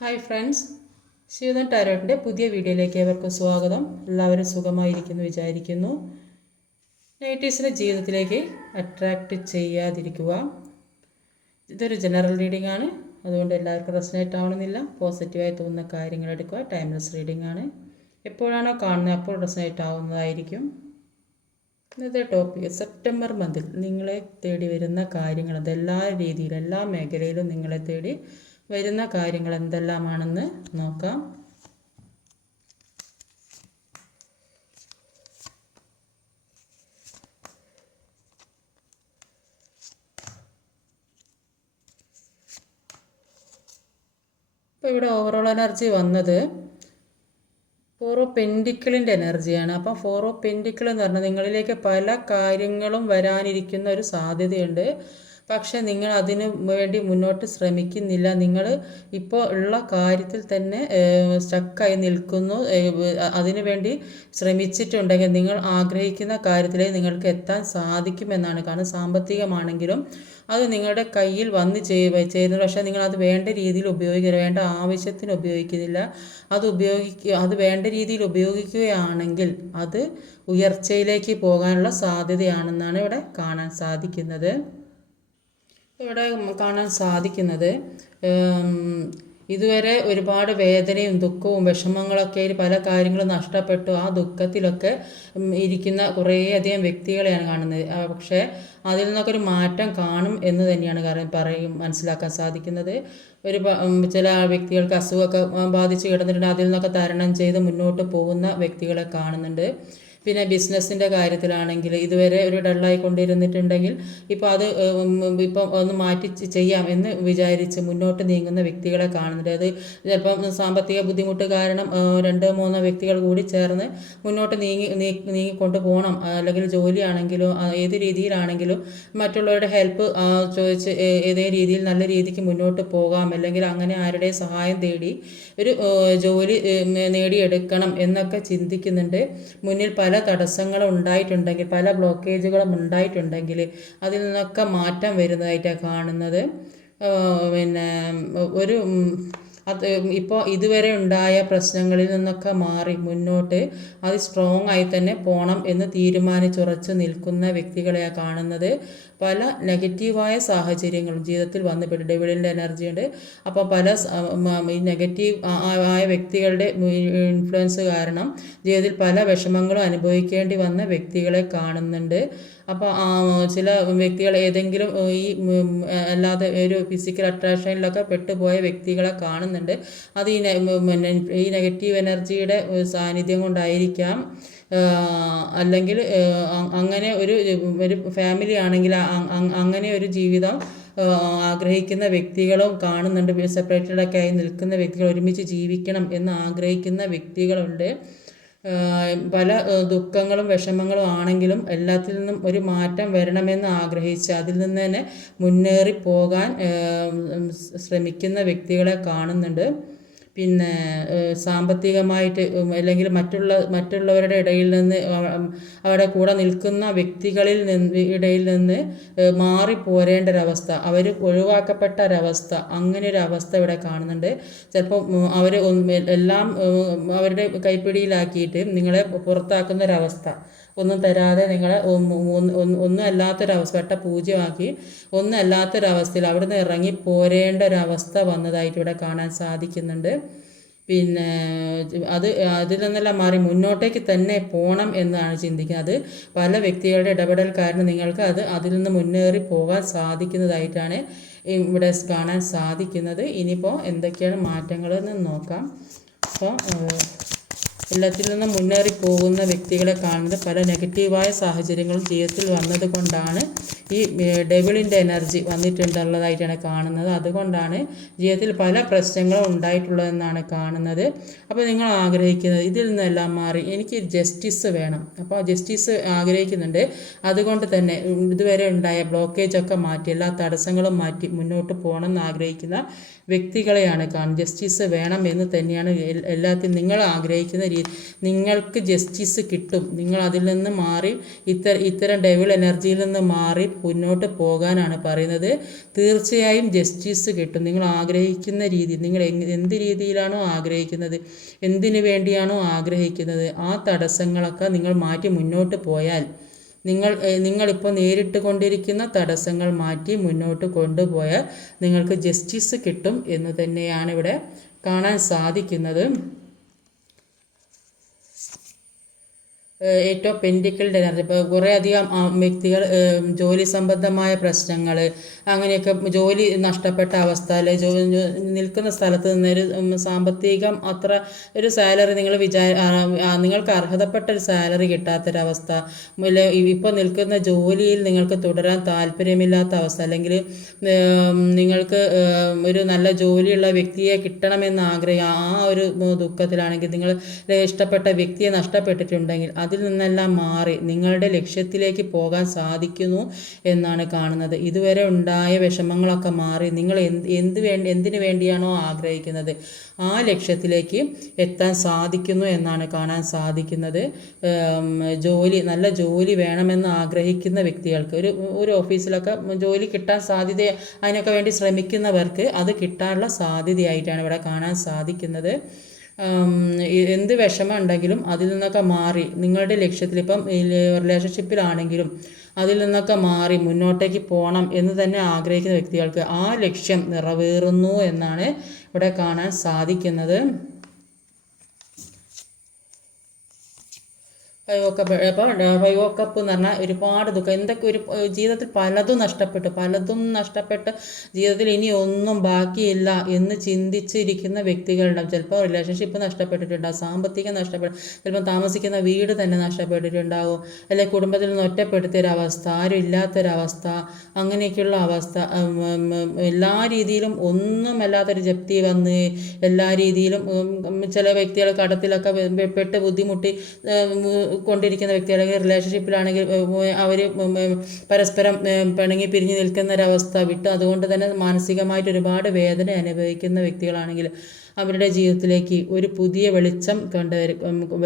Hi friends, Shivadan ടാരോട്ടിൻ്റെ പുതിയ വീഡിയോയിലേക്ക് ഏവർക്കും സ്വാഗതം. എല്ലാവരും സുഖമായിരിക്കുന്നു വിചാരിക്കുന്നു. നെഗറ്റീവ്സിനെ ജീവിതത്തിലേക്ക് അട്രാക്റ്റ് ചെയ്യാതിരിക്കുക. ഇതൊരു ജനറൽ റീഡിംഗ് ആണ്, അതുകൊണ്ട് എല്ലാവർക്കും റെസനേറ്റ് ആവണമെന്നില്ല. പോസിറ്റീവായി തോന്നുന്ന കാര്യങ്ങൾ എടുക്കുക. ടൈംലെസ് റീഡിംഗ് ആണ്. എപ്പോഴാണോ കാണുന്നത് അപ്പോൾ റെസനേറ്റ് ആവുന്നതായിരിക്കും. ഇന്നത്തെ ടോപ്പിക് സെപ്റ്റംബർ മന്തിൽ നിങ്ങളെ തേടി വരുന്ന കാര്യങ്ങൾ, അതെല്ലാ രീതിയിലും എല്ലാ മേഖലയിലും നിങ്ങളെ തേടി വരുന്ന കാര്യങ്ങൾ എന്തെല്ലാമാണെന്ന് നോക്കാം. ഇപ്പോൾ ഇവിടെ ഓവറോൾ എനർജി വന്നത് 4 ഓഫ് പെൻറ്റിക്കിളിൻ്റെ എനർജിയാണ്. അപ്പം 4 ഓഫ് പെൻറ്റിക്കിൾ എന്ന് പറഞ്ഞാൽ നിങ്ങളിലേക്ക് പല കാര്യങ്ങളും വരാനിരിക്കുന്ന ഒരു സാധ്യതയുണ്ട്. പക്ഷെ നിങ്ങൾ അതിന് വേണ്ടി മുന്നോട്ട് ശ്രമിക്കുന്നില്ല. നിങ്ങൾ ഇപ്പോൾ ഉള്ള കാര്യത്തിൽ തന്നെ സ്റ്റക്കായി നിൽക്കുന്നു. അതിനു വേണ്ടി ശ്രമിച്ചിട്ടുണ്ടെങ്കിൽ നിങ്ങൾ ആഗ്രഹിക്കുന്ന കാര്യത്തിലേക്ക് നിങ്ങൾക്ക് എത്താൻ സാധിക്കുമെന്നാണ്. കാരണം സാമ്പത്തികമാണെങ്കിലും അത് നിങ്ങളുടെ കയ്യിൽ വന്ന് ചേരുന്നു. പക്ഷേ നിങ്ങളത് വേണ്ട രീതിയിൽ ഉപയോഗിക്കില്ല, വേണ്ട ആവശ്യത്തിന് ഉപയോഗിക്കുന്നില്ല. അത് വേണ്ട രീതിയിൽ ഉപയോഗിക്കുകയാണെങ്കിൽ അത് ഉയർച്ചയിലേക്ക് പോകാനുള്ള സാധ്യതയാണെന്നാണ് ഇവിടെ കാണാൻ സാധിക്കുന്നത്. ഇതുവരെ ഒരുപാട് വേദനയും ദുഃഖവും വിഷമങ്ങളൊക്കെ പല കാര്യങ്ങളും നഷ്ടപ്പെട്ടു. ആ ദുഃഖത്തിലൊക്കെ ഇരിക്കുന്ന കുറേയധികം വ്യക്തികളെയാണ് കാണുന്നത്. പക്ഷേ അതിൽ നിന്നൊക്കെ ഒരു മാറ്റം കാണും എന്ന് തന്നെയാണ് മനസ്സിലാക്കാൻ സാധിക്കുന്നത്. ചില വ്യക്തികൾക്ക് അസുഖമൊക്കെ ബാധിച്ച് കിടന്നിട്ടുണ്ട്. അതിൽ നിന്നൊക്കെ തരണം ചെയ്ത് മുന്നോട്ട് പോകുന്ന വ്യക്തികളെ കാണുന്നുണ്ട്. പിന്നെ ബിസിനസ്സിൻ്റെ കാര്യത്തിലാണെങ്കിൽ ഇതുവരെ ഒരു ഡള്ളായിക്കൊണ്ടിരുന്നിട്ടുണ്ടെങ്കിൽ ഇപ്പോൾ അത് ഒന്ന് മാറ്റി ചെയ്യാം എന്ന് വിചാരിച്ച് മുന്നോട്ട് നീങ്ങുന്ന വ്യക്തികളെ കാണുന്നുണ്ട്. അത് ചിലപ്പം സാമ്പത്തിക ബുദ്ധിമുട്ട് കാരണം 2-3 വ്യക്തികൾ കൂടി ചേർന്ന് മുന്നോട്ട് നീങ്ങിക്കൊണ്ട് പോകണം. അല്ലെങ്കിൽ ജോലിയാണെങ്കിലും ഏത് രീതിയിലാണെങ്കിലും മറ്റുള്ളവരുടെ ഹെൽപ്പ് ചോദിച്ച് ഏതേ രീതിയിൽ നല്ല രീതിക്ക് മുന്നോട്ട് പോകാം. അല്ലെങ്കിൽ അങ്ങനെ ആരുടെ സഹായം തേടി ഒരു ജോലി നേടിയെടുക്കണം എന്നൊക്കെ ചിന്തിക്കുന്നുണ്ട്. മുന്നിൽ പല തടസ്സങ്ങളും ഉണ്ടായിട്ടുണ്ടെങ്കിൽ, പല ബ്ലോക്കേജുകളും ഉണ്ടായിട്ടുണ്ടെങ്കിൽ അതിൽ നിന്നൊക്കെ മാറ്റം വരുന്നതായിട്ടാണ് കാണുന്നത്. ഇപ്പോൾ ഇതുവരെ ഉണ്ടായ പ്രശ്നങ്ങളിൽ നിന്നൊക്കെ മാറി മുന്നോട്ട് സ്ട്രോങ് ആയി തന്നെ പോകണം എന്ന് തീരുമാനിച്ചുറച്ച് നിൽക്കുന്ന വ്യക്തികളെയാണ് കാണുന്നത്. പല നെഗറ്റീവായ സാഹചര്യങ്ങളും ജീവിതത്തിൽ വന്നുപെട്ടു. ഡെവിളിൻ്റെ എനർജി ഉണ്ട്. അപ്പോൾ പല ഈ നെഗറ്റീവ് ആയ വ്യക്തികളുടെ ഇൻഫ്ലുവൻസ് കാരണം ജീവിതത്തിൽ പല വിഷമങ്ങളും അനുഭവിക്കേണ്ടി വന്ന വ്യക്തികളെ കാണുന്നുണ്ട്. അപ്പോൾ ചില വ്യക്തികൾ ഏതെങ്കിലും അല്ലാതെ ഒരു ഫിസിക്കൽ അട്രാക്ഷനിലൊക്കെ പെട്ടുപോയ വ്യക്തികളെ കാണുന്നുണ്ട്. അത് ഈ നെഗറ്റീവ് എനർജിയുടെ സാന്നിധ്യം കൊണ്ടായിരിക്കാം. അല്ലെങ്കിൽ അങ്ങനെ ഒരു ഫാമിലി ആണെങ്കിൽ അങ്ങനെ ഒരു ജീവിതം ആഗ്രഹിക്കുന്ന വ്യക്തികളും കാണുന്നുണ്ട്. സെപ്പറേറ്റഡൊക്കെ ആയി നിൽക്കുന്ന വ്യക്തികൾ, ഒരുമിച്ച് ജീവിക്കണം എന്ന് ആഗ്രഹിക്കുന്ന വ്യക്തികളുണ്ട്. പല ദുഃഖങ്ങളും വിഷമങ്ങളും ആണെങ്കിലും എല്ലാത്തിൽ നിന്നും ഒരു മാറ്റം വരണമെന്ന് ആഗ്രഹിച്ച് അതിൽ നിന്ന് തന്നെ മുന്നേറി പോകാൻ ശ്രമിക്കുന്ന വ്യക്തികളെ കാണുന്നുണ്ട്. പിന്നെ സാമ്പത്തികമായിട്ട് അല്ലെങ്കിൽ മറ്റുള്ളവരുടെ ഇടയിൽ നിന്ന് അവിടെ കൂടെ നിൽക്കുന്ന വ്യക്തികളിൽ ഇടയിൽ നിന്ന് മാറിപ്പോരേണ്ട ഒരവസ്ഥ, അവർ ഒഴിവാക്കപ്പെട്ട ഒരവസ്ഥ, അങ്ങനെ ഒരു അവസ്ഥ ഇവിടെ കാണുന്നുണ്ട്. ചിലപ്പോൾ അവർ എല്ലാം അവരുടെ കൈപ്പിടിയിലാക്കിയിട്ട് നിങ്ങളെ പുറത്താക്കുന്ന ഒരവസ്ഥ, ഒന്നും തരാതെ നിങ്ങളെ ഒന്നും അല്ലാത്തൊരവസ്ഥ, പൂജ്യമാക്കി ഒന്നും അല്ലാത്തൊരവസ്ഥയിൽ അവിടുന്ന് ഇറങ്ങി പോരേണ്ട ഒരവസ്ഥ വന്നതായിട്ട് ഇവിടെ കാണാൻ സാധിക്കുന്നുണ്ട്. പിന്നെ അതിൽ നിന്നെല്ലാം മാറി മുന്നോട്ടേക്ക് തന്നെ പോകണം എന്നാണ് ചിന്തിക്കുന്നത്. പല വ്യക്തികളുടെ ഇടപെടൽ കാരണം നിങ്ങൾക്ക് അതിൽ നിന്ന് മുന്നേറി പോകാൻ സാധിക്കുന്നതായിട്ടാണ് ഇവിടെ കാണാൻ സാധിക്കുന്നത്. ഇനിയിപ്പോൾ എന്തൊക്കെയാണ് മാറ്റങ്ങളെന്ന് നോക്കാം. അപ്പോൾ എല്ലാത്തിൽ നിന്നും മുന്നേറി പോകുന്ന വ്യക്തികളെ കാണുന്നത് പല നെഗറ്റീവായ സാഹചര്യങ്ങളും ജീവിതത്തിൽ വന്നത് കൊണ്ടാണ് ഈ ഡെവിളിൻ്റെ എനർജി വന്നിട്ടുള്ളതായിട്ടാണ് കാണുന്നത്. അതുകൊണ്ടാണ് ജീവിതത്തിൽ പല പ്രശ്നങ്ങളും ഉണ്ടായിട്ടുള്ളതെന്നാണ് കാണുന്നത്. അപ്പോൾ നിങ്ങൾ ആഗ്രഹിക്കുന്നത് ഇതിൽ നിന്നെല്ലാം മാറി എനിക്ക് ജസ്റ്റിസ് വേണം. അപ്പോൾ ജസ്റ്റിസ് ആഗ്രഹിക്കുന്നുണ്ട്. അതുകൊണ്ട് തന്നെ ഇതുവരെ ഉണ്ടായ ബ്ലോക്കേജൊക്കെ മാറ്റി, എല്ലാ തടസ്സങ്ങളും മാറ്റി മുന്നോട്ട് പോകണം എന്ന് ആഗ്രഹിക്കുന്ന വ്യക്തികളെയാണ് കാണുന്നത്. ജസ്റ്റിസ് വേണം എന്ന് തന്നെയാണ് എല്ലാത്തിനും നിങ്ങൾ ആഗ്രഹിക്കുന്ന രീതി നിങ്ങൾക്ക് ജസ്റ്റിസ് കിട്ടും. നിങ്ങൾ അതിൽ നിന്ന് മാറി ഇത്തരം ഡെവിൾ എനർജിയിൽ നിന്ന് മാറി മുന്നോട്ട് പോകാനാണ് പറയുന്നത്. തീർച്ചയായും ജസ്റ്റിസ് കിട്ടും. നിങ്ങൾ ആഗ്രഹിക്കുന്ന രീതി, നിങ്ങൾ എന്ത് രീതിയിലാണോ ആഗ്രഹിക്കുന്നത്, എന്തിനു വേണ്ടിയാണോ ആഗ്രഹിക്കുന്നത്, ആ തടസ്സങ്ങളൊക്കെ നിങ്ങൾ മാറ്റി മുന്നോട്ട് പോയാൽ, നിങ്ങളിപ്പോൾ നേരിട്ട് കൊണ്ടിരിക്കുന്ന തടസ്സങ്ങൾ മാറ്റി മുന്നോട്ട് കൊണ്ടുപോയാൽ നിങ്ങൾക്ക് ജസ്റ്റിസ് കിട്ടും എന്ന് തന്നെയാണ് ഇവിടെ കാണാൻ സാധിക്കുന്നത്. ഏറ്റവും പെൻഡിക്കിൾഡ് എനർജി. ഇപ്പോൾ കുറേയധികം വ്യക്തികൾ ജോലി സംബന്ധമായ പ്രശ്നങ്ങൾ, അങ്ങനെയൊക്കെ ജോലി നഷ്ടപ്പെട്ട അവസ്ഥ, അല്ലെ നിൽക്കുന്ന സ്ഥലത്ത് നിന്നൊരു സാമ്പത്തികം അത്ര ഒരു സാലറി നിങ്ങൾക്ക് അർഹതപ്പെട്ട ഒരു സാലറി കിട്ടാത്തൊരവസ്ഥ, അല്ലെ ഇപ്പോൾ നിൽക്കുന്ന ജോലിയിൽ നിങ്ങൾക്ക് തുടരാൻ താല്പര്യമില്ലാത്ത അവസ്ഥ, അല്ലെങ്കിൽ നിങ്ങൾക്ക് ഒരു നല്ല ജോലിയുള്ള വ്യക്തിയെ കിട്ടണമെന്ന് ആഗ്രഹം, ആ ഒരു ദുഃഖത്തിലാണെങ്കിൽ, നിങ്ങൾ ഇഷ്ടപ്പെട്ട വ്യക്തിയെ നഷ്ടപ്പെട്ടിട്ടുണ്ടെങ്കിൽ അതിൽ നിന്നെല്ലാം മാറി നിങ്ങളുടെ ലക്ഷ്യത്തിലേക്ക് പോകാൻ സാധിക്കുന്നു എന്നാണ് കാണുന്നത്. ഇതുവരെ ഉണ്ടായ വിഷമങ്ങളൊക്കെ മാറി നിങ്ങൾ എന്തിനു വേണ്ടിയാണോ ആഗ്രഹിക്കുന്നത് ആ ലക്ഷ്യത്തിലേക്ക് എത്താൻ സാധിക്കുന്നു എന്നാണ് കാണാൻ സാധിക്കുന്നത്. നല്ല ജോലി വേണമെന്ന് ആഗ്രഹിക്കുന്ന വ്യക്തികൾക്ക്, ഒരു ഓഫീസിലൊക്കെ ജോലി കിട്ടാൻ സാധ്യത, അതിനൊക്കെ വേണ്ടി ശ്രമിക്കുന്നവർക്ക് അത് കിട്ടാനുള്ള സാധ്യതയായിട്ടാണ് ഇവിടെ കാണാൻ സാധിക്കുന്നത്. എന്ത് വിഷമം ഉണ്ടെങ്കിലും അതിൽ നിന്നൊക്കെ മാറി നിങ്ങളുടെ ലക്ഷ്യത്തിൽ, ഇപ്പം റിലേഷൻഷിപ്പിലാണെങ്കിലും അതിൽ നിന്നൊക്കെ മാറി മുന്നോട്ടേക്ക് പോകണം എന്ന് തന്നെ ആഗ്രഹിക്കുന്ന വ്യക്തികൾക്ക് ആ ലക്ഷ്യം നിറവേറുന്നു എന്നാണ് ഇവിടെ കാണാൻ സാധിക്കുന്നത്. ഫൈവ് ഓഫ് കപ്പ് എന്ന് പറഞ്ഞാൽ ഒരുപാട് ദുഃഖം, എന്തൊക്കെ ഒരു ജീവിതത്തിൽ പലതും നഷ്ടപ്പെട്ട് ജീവിതത്തിൽ ഇനി ഒന്നും ബാക്കിയില്ല എന്ന് ചിന്തിച്ചിരിക്കുന്ന വ്യക്തികളുണ്ടാവും. ചിലപ്പോൾ റിലേഷൻഷിപ്പ് നഷ്ടപ്പെട്ടിട്ടുണ്ടാവും, സാമ്പത്തികം ചിലപ്പോൾ താമസിക്കുന്ന വീട് തന്നെ നഷ്ടപ്പെട്ടിട്ടുണ്ടാവും, അല്ലെങ്കിൽ കുടുംബത്തിൽ നിന്ന് ഒറ്റപ്പെടുത്തിയൊരവസ്ഥ, ആരും ഇല്ലാത്തൊരവസ്ഥ, അങ്ങനെയൊക്കെയുള്ള അവസ്ഥ, എല്ലാ രീതിയിലും ഒന്നുമല്ലാത്തൊരു ജപ്തി വന്ന് എല്ലാ രീതിയിലും ചില വ്യക്തികൾ കടത്തിലൊക്കെ പെട്ട് ബുദ്ധിമുട്ടി കൊണ്ടിരിക്കുന്ന വ്യക്തികളാണെങ്കിൽ, റിലേഷൻഷിപ്പിലാണെങ്കിൽ അവർ പരസ്പരം പിണങ്ങി പിരിഞ്ഞ് നിൽക്കുന്ന ഒരവസ്ഥ വിട്ട് അതുകൊണ്ട് തന്നെ മാനസികമായിട്ട് ഒരുപാട് വേദന അനുഭവിക്കുന്ന വ്യക്തികളാണെങ്കിൽ അവരുടെ ജീവിതത്തിലേക്ക് ഒരു പുതിയ വെളിച്ചം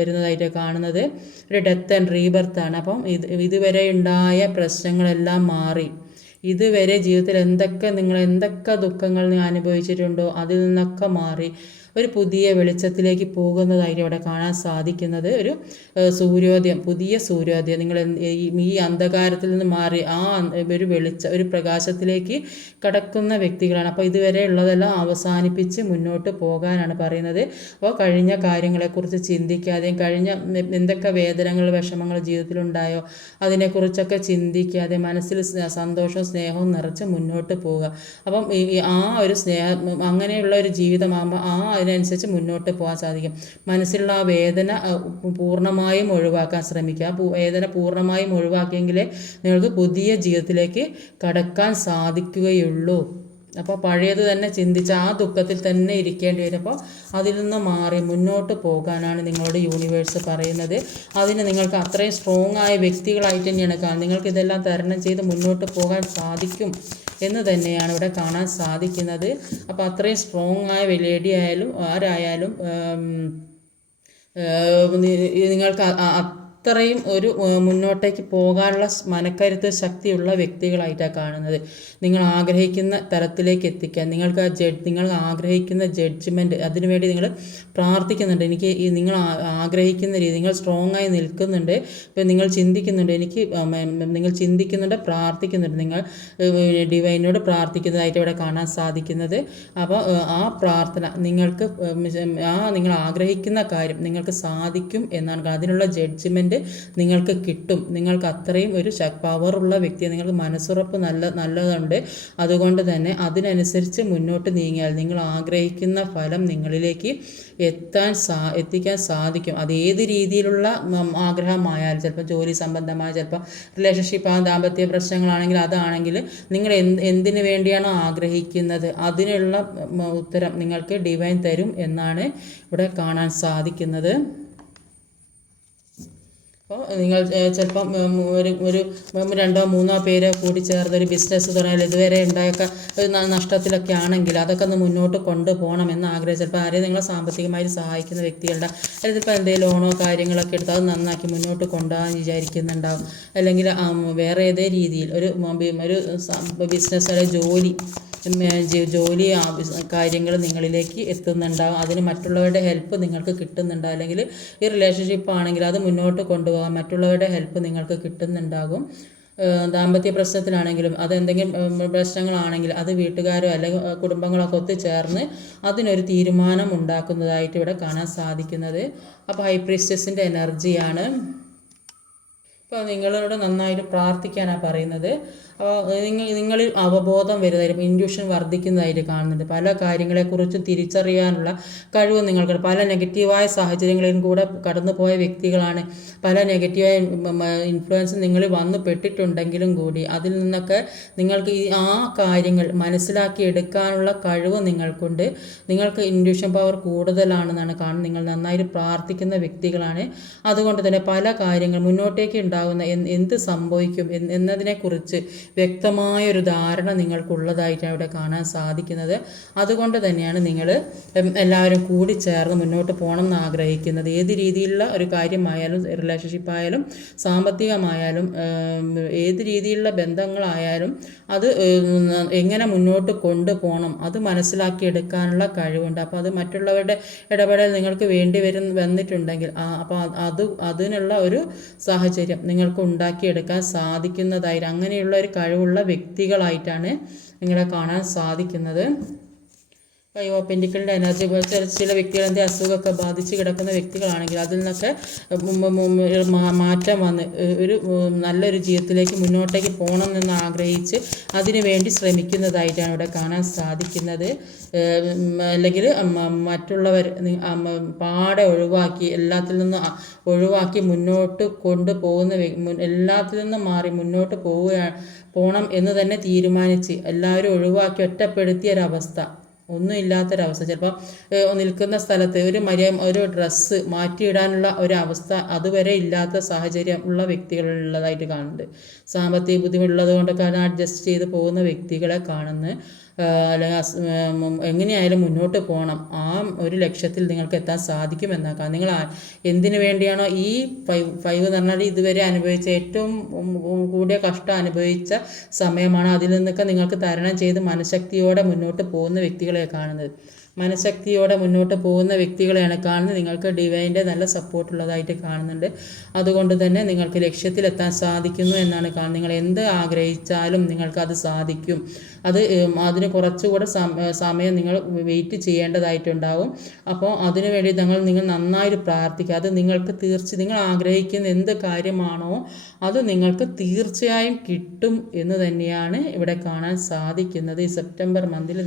വരുന്നതായിട്ട് കാണുന്നത് ഒരു ഡെത്ത് ആൻഡ് റീബർത്താണ്. അപ്പം ഇതുവരെ ഉണ്ടായ പ്രശ്നങ്ങളെല്ലാം മാറി, ഇതുവരെ ജീവിതത്തിൽ എന്തൊക്കെ ദുഃഖങ്ങൾ അനുഭവിച്ചിട്ടുണ്ടോ അതിൽ നിന്നൊക്കെ മാറി ഒരു പുതിയ വെളിച്ചത്തിലേക്ക് പോകുന്നതായിട്ട് ഇവിടെ കാണാൻ സാധിക്കുന്നത്. ഒരു സൂര്യോദയം, പുതിയ സൂര്യോദയം. നിങ്ങൾ ഈ അന്ധകാരത്തിൽ നിന്ന് മാറി ഒരു ഒരു പ്രകാശത്തിലേക്ക് കടക്കുന്ന വ്യക്തികളാണ്. അപ്പോൾ ഇതുവരെ ഉള്ളതെല്ലാം അവസാനിപ്പിച്ച് മുന്നോട്ട് പോകാനാണ് പറയുന്നത്. അപ്പോൾ കഴിഞ്ഞ കാര്യങ്ങളെക്കുറിച്ച് ചിന്തിക്കാതെയും എന്തൊക്കെ വേദനകൾ വിഷമങ്ങൾ ജീവിതത്തിലുണ്ടായോ അതിനെക്കുറിച്ചൊക്കെ ചിന്തിക്കാതെ മനസ്സിൽ സന്തോഷവും സ്നേഹവും നിറച്ച് മുന്നോട്ട് പോവുക. അപ്പം ആ ഒരു അങ്ങനെയുള്ള ഒരു ജീവിതമാകുമ്പോൾ അതിനനുസരിച്ച് മുന്നോട്ട് പോകാൻ സാധിക്കും. മനസ്സിലുള്ള ആ വേദന പൂർണ്ണമായും ഒഴിവാക്കാൻ ശ്രമിക്കുക. വേദന പൂർണ്ണമായും ഒഴിവാക്കിയെങ്കിലേ നിങ്ങൾക്ക് പുതിയ ജീവിതത്തിലേക്ക് കടക്കാൻ സാധിക്കുകയുള്ളൂ. അപ്പോൾ പഴയത് തന്നെ ചിന്തിച്ച് ആ ദുഃഖത്തിൽ തന്നെ ഇരിക്കേണ്ടി വരും. അപ്പോൾ അതിൽ നിന്ന് മാറി മുന്നോട്ട് പോകാനാണ് നിങ്ങളോട് യൂണിവേഴ്സ് പറയുന്നത്. അതിന് നിങ്ങൾക്ക് അത്രയും സ്ട്രോങ് ആയ വ്യക്തികളായിട്ട് തന്നെയാണ് കാണുന്നത്. നിങ്ങൾക്ക് ഇതെല്ലാം തരണം ചെയ്ത് മുന്നോട്ട് പോകാൻ സാധിക്കും എന്ന് തന്നെയാണ് ഇവിടെ കാണാൻ സാധിക്കുന്നത്. അപ്പോൾ അത്രയും സ്ട്രോങ് ആയ ലേഡി ആയാലും ആരായാലും നിങ്ങൾക്ക് അത്രയും ഒരു മുന്നോട്ടേക്ക് പോകാനുള്ള മനക്കരുത്ത് ശക്തിയുള്ള വ്യക്തികളായിട്ടാണ് കാണുന്നത്. നിങ്ങൾ ആഗ്രഹിക്കുന്ന തരത്തിലേക്ക് എത്തിക്കാൻ നിങ്ങൾ ആഗ്രഹിക്കുന്ന ജഡ്ജ്മെൻറ്റ് അതിനുവേണ്ടി നിങ്ങൾ പ്രാർത്ഥിക്കുന്നുണ്ട്. എനിക്ക് നിങ്ങൾ ആഗ്രഹിക്കുന്ന രീതി നിങ്ങൾ സ്ട്രോങ് ആയി നിൽക്കുന്നുണ്ട്. ഇപ്പം നിങ്ങൾ ചിന്തിക്കുന്നുണ്ട്, നിങ്ങൾ ചിന്തിക്കുന്നുണ്ട്, പ്രാർത്ഥിക്കുന്നുണ്ട്, നിങ്ങൾ ഡിവൈനോട് പ്രാർത്ഥിക്കുന്നതായിട്ട് ഇവിടെ കാണാൻ സാധിക്കുന്നത്. അപ്പോൾ ആ പ്രാർത്ഥന നിങ്ങൾ ആഗ്രഹിക്കുന്ന കാര്യം നിങ്ങൾക്ക് സാധിക്കും എന്നാണ്. അതിനുള്ള ജഡ്ജ്മെൻറ്റ് നിങ്ങൾക്ക് കിട്ടും. നിങ്ങൾക്ക് അത്രയും ഒരു പവറുള്ള വ്യക്തിയെ, നിങ്ങൾക്ക് മനസ്സുറപ്പ് നല്ലതുണ്ട്. അതുകൊണ്ട് തന്നെ അതിനനുസരിച്ച് മുന്നോട്ട് നീങ്ങിയാൽ നിങ്ങൾ ആഗ്രഹിക്കുന്ന ഫലം നിങ്ങളിലേക്ക് എത്തിക്കാൻ സാധിക്കും. അതേത് രീതിയിലുള്ള ആഗ്രഹമായാലും, ചിലപ്പോൾ ജോലി സംബന്ധമായ, ചിലപ്പോൾ റിലേഷൻഷിപ്പ് ദാമ്പത്യ പ്രശ്നങ്ങളാണെങ്കിൽ അതാണെങ്കിൽ നിങ്ങൾ എന്തിനു വേണ്ടിയാണോ ആഗ്രഹിക്കുന്നത് അതിനുള്ള ഉത്തരം നിങ്ങൾക്ക് ഡിവൈൻ തരും എന്നാണ് ഇവിടെ കാണാൻ സാധിക്കുന്നത്. അപ്പോൾ നിങ്ങൾ ചിലപ്പം ഒരു രണ്ടോ മൂന്നോ പേര് കൂടി ചേർന്ന് ഒരു ബിസിനസ് തുടങ്ങിയാൽ ഇതുവരെ ഉണ്ടായൊക്കെ നഷ്ടത്തിലൊക്കെ ആണെങ്കിൽ അതൊക്കെ ഒന്ന് മുന്നോട്ട് കൊണ്ടുപോകണം എന്ന് ആഗ്രഹിച്ചു. ചിലപ്പോൾ ആരെയും നിങ്ങളെ സാമ്പത്തികമായി സഹായിക്കുന്ന വ്യക്തികളുടെ അല്ലെങ്കിൽ ഇപ്പോൾ എന്തെങ്കിലും ലോണോ കാര്യങ്ങളൊക്കെ എടുത്ത് അത് നന്നാക്കി മുന്നോട്ട് കൊണ്ടുപോകാൻ വിചാരിക്കുന്നുണ്ടാവും. അല്ലെങ്കിൽ വേറെ ഏതേ രീതിയിൽ ഒരു ബിസിനസ് അല്ലെങ്കിൽ ജോലി കാര്യങ്ങൾ നിങ്ങളിലേക്ക് എത്തുന്നുണ്ടാകും. അതിന് മറ്റുള്ളവരുടെ ഹെൽപ്പ് നിങ്ങൾക്ക് കിട്ടുന്നുണ്ടാകും. അല്ലെങ്കിൽ ഈ റിലേഷൻഷിപ്പ് ആണെങ്കിൽ അത് മുന്നോട്ട് കൊണ്ടുപോകാൻ മറ്റുള്ളവരുടെ ഹെൽപ്പ് നിങ്ങൾക്ക് കിട്ടുന്നുണ്ടാകും. ദാമ്പത്യ പ്രശ്നത്തിലാണെങ്കിലും അതെന്തെങ്കിലും പ്രശ്നങ്ങളാണെങ്കിൽ അത് വീട്ടുകാരോ അല്ലെങ്കിൽ കുടുംബങ്ങളൊക്കെ ഒത്തുചേർന്ന് അതിനൊരു തീരുമാനം ഉണ്ടാക്കുന്നതായിട്ട് ഇവിടെ കാണാൻ സാധിക്കുന്നത്. അപ്പോൾ ഹൈ പ്രീസ്റ്റസിൻ്റെ എനർജിയാണ്. അപ്പോൾ നിങ്ങളോട് നന്നായിട്ട് പ്രാർത്ഥിക്കാനാണ് പറയുന്നത്. അപ്പോൾ നിങ്ങളിൽ അവബോധം വരുന്നതായിരിക്കും, ഇൻഡ്യൂഷൻ വർദ്ധിക്കുന്നതായിട്ട് കാണുന്നുണ്ട്. പല കാര്യങ്ങളെക്കുറിച്ചും തിരിച്ചറിയാനുള്ള കഴിവ് നിങ്ങൾക്ക്, പല നെഗറ്റീവായ സാഹചര്യങ്ങളിലും കൂടെ കടന്നു പോയ വ്യക്തികളാണ്. പല നെഗറ്റീവായ ഇൻഫ്ലുവൻസ് നിങ്ങളിൽ വന്നു പെട്ടിട്ടുണ്ടെങ്കിലും കൂടി അതിൽ നിന്നൊക്കെ നിങ്ങൾക്ക് ആ കാര്യങ്ങൾ മനസ്സിലാക്കി എടുക്കാനുള്ള കഴിവ് നിങ്ങൾക്കുണ്ട്. നിങ്ങൾക്ക് ഇൻഡ്യൂഷൻ പവർ കൂടുതലാണെന്നാണ് കാണുന്നത്. നിങ്ങൾ നന്നായിട്ട് പ്രാർത്ഥിക്കുന്ന വ്യക്തികളാണ്. അതുകൊണ്ട് തന്നെ പല കാര്യങ്ങൾ മുന്നോട്ടേക്ക് ഉണ്ടാകുന്ന എന്ത് സംഭവിക്കും എന്നതിനെക്കുറിച്ച് വ്യക്തമായൊരു ധാരണ നിങ്ങൾക്കുള്ളതായിട്ടാണ് ഇവിടെ കാണാൻ സാധിക്കുന്നത്. അതുകൊണ്ട് തന്നെയാണ് നിങ്ങൾ എല്ലാവരും കൂടി ചേർന്ന് മുന്നോട്ട് പോകണം എന്ന് ആഗ്രഹിക്കുന്നത്. ഏത് രീതിയിലുള്ള ഒരു കാര്യമായാലും, റിലേഷൻഷിപ്പായാലും, സാമ്പത്തികമായാലും, ഏത് രീതിയിലുള്ള ബന്ധങ്ങളായാലും അത് എങ്ങനെ മുന്നോട്ട് കൊണ്ടുപോകണം അത് മനസ്സിലാക്കിയെടുക്കാനുള്ള കഴിവുണ്ട്. അപ്പോൾ അത് മറ്റുള്ളവരുടെ ഇടപെടൽ നിങ്ങൾക്ക് വേണ്ടി വന്നിട്ടുണ്ടെങ്കിൽ അപ്പോൾ അതിനുള്ള ഒരു സാഹചര്യം നിങ്ങൾക്ക് ഉണ്ടാക്കിയെടുക്കാൻ സാധിക്കുന്നതായിട്ട് അങ്ങനെയുള്ള ഒരു കഴിവുള്ള വ്യക്തികളായിട്ടാണ് നിങ്ങളെ കാണാൻ സാധിക്കുന്നത്. പെൻഡിക്കിളിൻ്റെ എനർജി ചില വ്യക്തികൾ എന്തെങ്കിലും അസുഖമൊക്കെ ബാധിച്ച് കിടക്കുന്ന വ്യക്തികളാണെങ്കിൽ അതിൽ നിന്നൊക്കെ മാറ്റം വന്ന് ഒരു നല്ലൊരു ജീവിതത്തിലേക്ക് മുന്നോട്ടേക്ക് പോകണം എന്ന് ആഗ്രഹിച്ച് അതിനു വേണ്ടി ശ്രമിക്കുന്നതായിട്ടാണ് ഇവിടെ കാണാൻ സാധിക്കുന്നത്. അല്ലെങ്കിൽ മറ്റുള്ളവർ പാടെ ഒഴിവാക്കി എല്ലാത്തിൽ നിന്നും ഒഴിവാക്കി മുന്നോട്ട് കൊണ്ടുപോകുന്ന എല്ലാത്തിൽ നിന്നും മാറി മുന്നോട്ട് പോകണം എന്ന് തന്നെ തീരുമാനിച്ച് എല്ലാവരും ഒഴിവാക്കി ഒറ്റപ്പെടുത്തിയ ഒരവസ്ഥ, ഒന്നുമില്ലാത്തൊരവസ്ഥ, ചിലപ്പോൾ നിൽക്കുന്ന സ്ഥലത്ത് ഒരു ഡ്രസ്സ് മാറ്റിയിടാനുള്ള ഒരവസ്ഥ അതുവരെ ഇല്ലാത്ത സാഹചര്യം ഉള്ള വ്യക്തികളുള്ളതായിട്ട് കാണുന്നുണ്ട്. സാമ്പത്തിക ബുദ്ധിമുട്ടുള്ളത് കൊണ്ടൊക്കെ അഡ്ജസ്റ്റ് ചെയ്ത് പോകുന്ന വ്യക്തികളെ കാണുന്നു. അല്ലെങ്കിൽ എങ്ങനെയായാലും മുന്നോട്ട് പോകണം, ആ ഒരു ലക്ഷ്യത്തിൽ നിങ്ങൾക്ക് എത്താൻ സാധിക്കുമെന്നാക്കാം. നിങ്ങൾ എന്തിനു വേണ്ടിയാണോ ഈ 5 എന്ന് പറഞ്ഞാൽ ഇതുവരെ അനുഭവിച്ച ഏറ്റവും കൂടിയ കഷ്ടം അനുഭവിച്ച സമയമാണ്. അതിൽ നിന്നൊക്കെ നിങ്ങൾക്ക് തരണം ചെയ്ത് മനഃശക്തിയോടെ മുന്നോട്ട് പോകുന്ന വ്യക്തികളെ കാണുന്നത്. മനഃശക്തിയോടെ മുന്നോട്ട് പോകുന്ന വ്യക്തികളെയാണ് കാണുന്നത്. നിങ്ങൾക്ക് ഡിവൈൻ്റെ നല്ല സപ്പോർട്ടുള്ളതായിട്ട് കാണുന്നുണ്ട്. അതുകൊണ്ട് തന്നെ നിങ്ങൾക്ക് ലക്ഷ്യത്തിലെത്താൻ സാധിക്കുന്നു എന്നാണ് കാണുന്നത്. നിങ്ങൾ എന്ത് ആഗ്രഹിച്ചാലും നിങ്ങൾക്കത് സാധിക്കും. അതിന് കുറച്ചുകൂടെ സമയം നിങ്ങൾ വെയിറ്റ് ചെയ്യേണ്ടതായിട്ടുണ്ടാവും. അപ്പോൾ അതിനുവേണ്ടി നിങ്ങൾ നന്നായിട്ട് പ്രാർത്ഥിക്കുക. അത് നിങ്ങൾക്ക് നിങ്ങൾ ആഗ്രഹിക്കുന്ന എന്ത് കാര്യമാണോ അത് നിങ്ങൾക്ക് തീർച്ചയായും കിട്ടും എന്ന് തന്നെയാണ് ഇവിടെ കാണാൻ സാധിക്കുന്നത്. ഈ സെപ്റ്റംബർ മന്തിൽ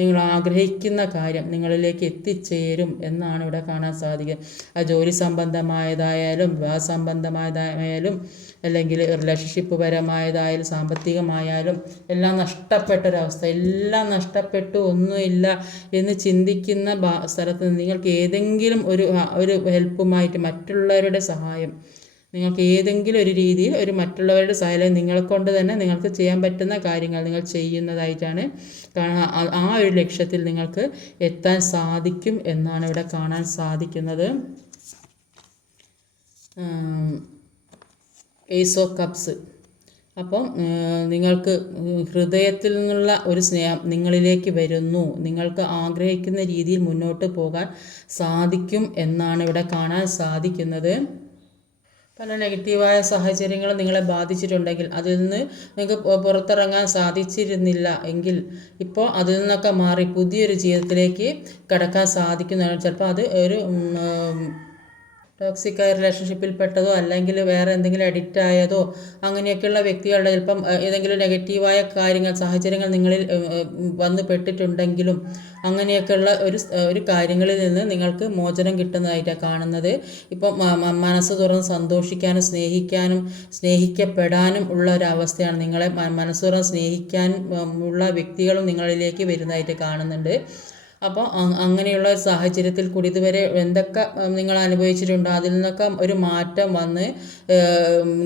നിങ്ങൾ ആഗ്രഹിക്കുന്ന കാര്യം നിങ്ങളിലേക്ക് എത്തിച്ചേരും എന്നാണ് ഇവിടെ കാണാൻ സാധിക്കുക. ജോലി സംബന്ധമായതായാലും വിവാഹ സംബന്ധമായതായാലും അല്ലെങ്കിൽ റിലേഷൻഷിപ്പ് പരമായതായാലും സാമ്പത്തികമായാലും എല്ലാം നഷ്ടപ്പെട്ടൊരവസ്ഥ, എല്ലാം നഷ്ടപ്പെട്ടു ഒന്നുമില്ല എന്ന് ചിന്തിക്കുന്ന സ്ഥലത്ത് നിങ്ങൾക്ക് ഏതെങ്കിലും ഒരു ഹെൽപ്പുമായിട്ട് മറ്റുള്ളവരുടെ സഹായം, നിങ്ങൾക്ക് ഏതെങ്കിലും ഒരു രീതിയിൽ ഒരു മറ്റുള്ളവരുടെ സഹായം നിങ്ങളെക്കൊണ്ട് തന്നെ നിങ്ങൾക്ക് ചെയ്യാൻ പറ്റുന്ന കാര്യങ്ങൾ നിങ്ങൾ ചെയ്യുന്നതായിട്ടാണ് ആ ഒരു ലക്ഷ്യത്തിൽ നിങ്ങൾക്ക് എത്താൻ സാധിക്കും എന്നാണ് ഇവിടെ കാണാൻ സാധിക്കുന്നത്. Ace of cups. അപ്പം നിങ്ങൾക്ക് ഹൃദയത്തിൽ നിന്നുള്ള ഒരു സ്നേഹം നിങ്ങളിലേക്ക് വരുന്നു. നിങ്ങൾക്ക് ആഗ്രഹിക്കുന്ന രീതിയിൽ മുന്നോട്ട് പോകാൻ സാധിക്കും എന്നാണ് ഇവിടെ കാണാൻ സാധിക്കുന്നത്. പല നെഗറ്റീവായ സാഹചര്യങ്ങൾ നിങ്ങളെ ബാധിച്ചിട്ടുണ്ടെങ്കിൽ അതിൽ നിന്ന് നിങ്ങൾക്ക് പുറത്തിറങ്ങാൻ സാധിച്ചിരുന്നില്ല എങ്കിൽ ഇപ്പോൾ അതിൽ നിന്നൊക്കെ മാറി പുതിയൊരു ജീവിതത്തിലേക്ക് കടക്കാൻ സാധിക്കുന്നതാണ്. ചിലപ്പോൾ അത് ഒരു ടോക്സിക്കായ റിലേഷൻഷിപ്പിൽ പെട്ടതോ അല്ലെങ്കിൽ വേറെ എന്തെങ്കിലും അഡിക്റ്റ് ആയതോ അങ്ങനെയൊക്കെയുള്ള വ്യക്തികളുടെ ചിലപ്പം ഏതെങ്കിലും നെഗറ്റീവായ സാഹചര്യങ്ങൾ നിങ്ങളിൽ വന്നു പെട്ടിട്ടുണ്ടെങ്കിലും അങ്ങനെയൊക്കെയുള്ള ഒരു കാര്യങ്ങളിൽ നിന്ന് നിങ്ങൾക്ക് മോചനം കിട്ടുന്നതായിട്ടാണ് കാണുന്നത്. ഇപ്പം മനസ്സ് തുറന്ന് സന്തോഷിക്കാനും സ്നേഹിക്കപ്പെടാനും ഉള്ള ഒരവസ്ഥയാണ്. നിങ്ങളെ മനസ്സ് തുറന്ന് സ്നേഹിക്കാൻ ഉള്ള വ്യക്തികളും നിങ്ങളിലേക്ക് വരുന്നതായിട്ട് കാണുന്നുണ്ട്. അപ്പോൾ അങ്ങനെയുള്ള ഒരു സാഹചര്യത്തിൽ കൂടി ഇതുവരെ എന്തൊക്കെ നിങ്ങൾ അനുഭവിച്ചിട്ടുണ്ടോ അതിൽ നിന്നൊക്കെ ഒരു മാറ്റം വന്ന്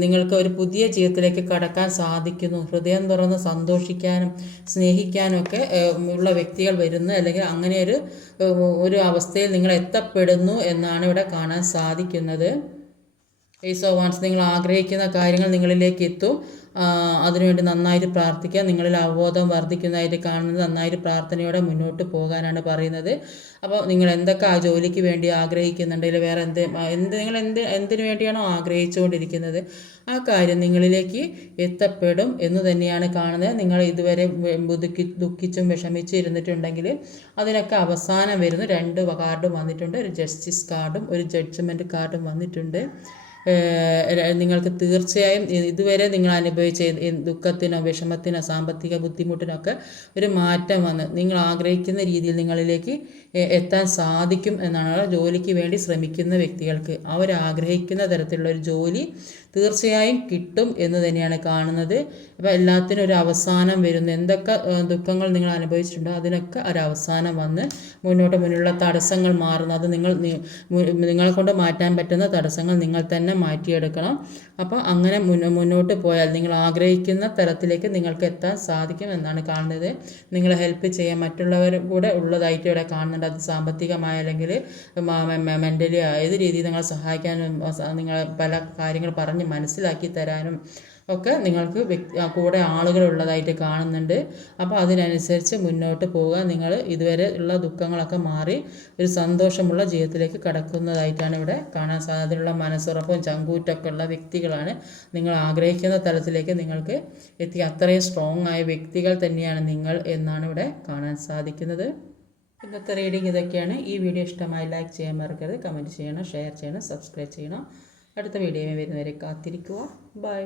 നിങ്ങൾക്ക് ഒരു പുതിയ ജീവിതത്തിലേക്ക് കടക്കാൻ സാധിക്കുന്നു. ഹൃദയം തുറന്ന് സന്തോഷിക്കാനും സ്നേഹിക്കാനും ഒക്കെ ഉള്ള വ്യക്തികൾ വരുന്നു, അല്ലെങ്കിൽ അങ്ങനെ ഒരു അവസ്ഥയിൽ നിങ്ങൾ എത്തപ്പെടുന്നു എന്നാണ് ഇവിടെ കാണാൻ സാധിക്കുന്നത്. ഏസ് ഓഫ് വാൻസ്, നിങ്ങൾ ആഗ്രഹിക്കുന്ന കാര്യങ്ങൾ നിങ്ങളിലേക്ക് എത്തും. അതിനുവേണ്ടി നന്നായിട്ട് പ്രാർത്ഥിക്കുക. നിങ്ങളിൽ അവബോധം വർദ്ധിക്കുന്നതായിട്ട് കാണുന്നത് നന്നായിട്ട് പ്രാർത്ഥനയോടെ മുന്നോട്ട് പോകാനാണ് പറയുന്നത്. അപ്പോൾ നിങ്ങൾ എന്തൊക്കെ ആ ജോലിക്ക് വേണ്ടി ആഗ്രഹിക്കുന്നുണ്ടെങ്കിൽ വേറെ നിങ്ങൾ എന്തിനു വേണ്ടിയാണോ ആഗ്രഹിച്ചുകൊണ്ടിരിക്കുന്നത് ആ കാര്യം നിങ്ങളിലേക്ക് എത്തപ്പെടും എന്ന് തന്നെയാണ് കാണുന്നത്. നിങ്ങൾ ഇതുവരെ ദുഃഖിച്ചും വിഷമിച്ചും ഇരുന്നിട്ടുണ്ടെങ്കിൽ അതിനൊക്കെ അവസാനം വരുന്നു. 2 കാർഡും വന്നിട്ടുണ്ട്. ഒരു ജസ്റ്റിസ് കാർഡും ഒരു ജഡ്ജ്മെൻറ്റ് കാർഡും വന്നിട്ടുണ്ട്. നിങ്ങൾക്ക് തീർച്ചയായും ഇതുവരെ നിങ്ങൾ അനുഭവിച്ച ദുഃഖത്തിനോ വിഷമത്തിനോ സാമ്പത്തിക ബുദ്ധിമുട്ടിനൊക്കെ ഒരു മാറ്റം വന്ന് നിങ്ങൾ ആഗ്രഹിക്കുന്ന രീതിയിൽ നിങ്ങളിലേക്ക് എത്താൻ സാധിക്കും എന്നാണ്. ജോലിക്ക് വേണ്ടി ശ്രമിക്കുന്ന വ്യക്തികൾക്ക് അവരാഗ്രഹിക്കുന്ന തരത്തിലുള്ള ഒരു ജോലി തീർച്ചയായും കിട്ടും എന്ന് തന്നെയാണ് കാണുന്നത്. അപ്പോൾ എല്ലാത്തിനും ഒരു അവസാനം വരുന്നു. എന്തൊക്കെ ദുഃഖങ്ങൾ നിങ്ങൾ അനുഭവിച്ചിട്ടുണ്ടോ അതിനൊക്കെ ഒരു അവസാനം വന്ന് മുന്നിലുള്ള തടസ്സങ്ങൾ മാറുന്നു. അത് നിങ്ങളെ കൊണ്ട് മാറ്റാൻ പറ്റുന്ന തടസ്സങ്ങൾ നിങ്ങൾ തന്നെ മാറ്റിയെടുക്കണം. അപ്പോൾ അങ്ങനെ മുന്നോട്ട് പോയാൽ നിങ്ങൾ ആഗ്രഹിക്കുന്ന തരത്തിലേക്ക് നിങ്ങൾക്ക് എത്താൻ സാധിക്കും എന്നാണ് കാണുന്നത്. നിങ്ങളെ ഹെൽപ്പ് ചെയ്യാൻ മറ്റുള്ളവർ കൂടെ ഉള്ളതായിട്ട് ഇവിടെ കാണുന്നുണ്ട്. അത് സാമ്പത്തികമായ അല്ലെങ്കിൽ മെൻ്റലി ഏത് രീതിയിൽ നിങ്ങളെ സഹായിക്കാനും നിങ്ങൾ പല കാര്യങ്ങൾ പറഞ്ഞ് മനസ്സിലാക്കി തരാനും ഒക്കെ നിങ്ങൾക്ക് കൂടെ ആളുകളുള്ളതായിട്ട് കാണുന്നുണ്ട്. അപ്പോൾ അതിനനുസരിച്ച് മുന്നോട്ട് പോവുക. നിങ്ങൾ ഇതുവരെ ഉള്ള ദുഃഖങ്ങളൊക്കെ മാറി ഒരു സന്തോഷമുള്ള ജീവിതത്തിലേക്ക് കടക്കുന്നതായിട്ടാണ് ഇവിടെ കാണാൻ സാധ്യതയുള്ള മനസ്സുറപ്പും ചങ്കൂറ്റൊക്കെ ഉള്ള വ്യക്തികളാണ്. നിങ്ങൾ ആഗ്രഹിക്കുന്ന തലത്തിലേക്ക് നിങ്ങൾക്ക് എത്തി അത്രയും സ്ട്രോങ് ആയ വ്യക്തികൾ തന്നെയാണ് നിങ്ങൾ എന്നാണ് ഇവിടെ കാണാൻ സാധിക്കുന്നത്. ഇന്നത്തെ റീഡിങ് ഇതൊക്കെയാണ്. ഈ വീഡിയോ ഇഷ്ടമായി ലൈക്ക് ചെയ്യാൻ മറക്കരുത്, കമൻറ്റ് ചെയ്യണം, ഷെയർ ചെയ്യണം, സബ്സ്ക്രൈബ് ചെയ്യണം. അടുത്ത വീഡിയോയിൽ വരുന്നവരെ കാത്തിരിക്കുക. ബൈ.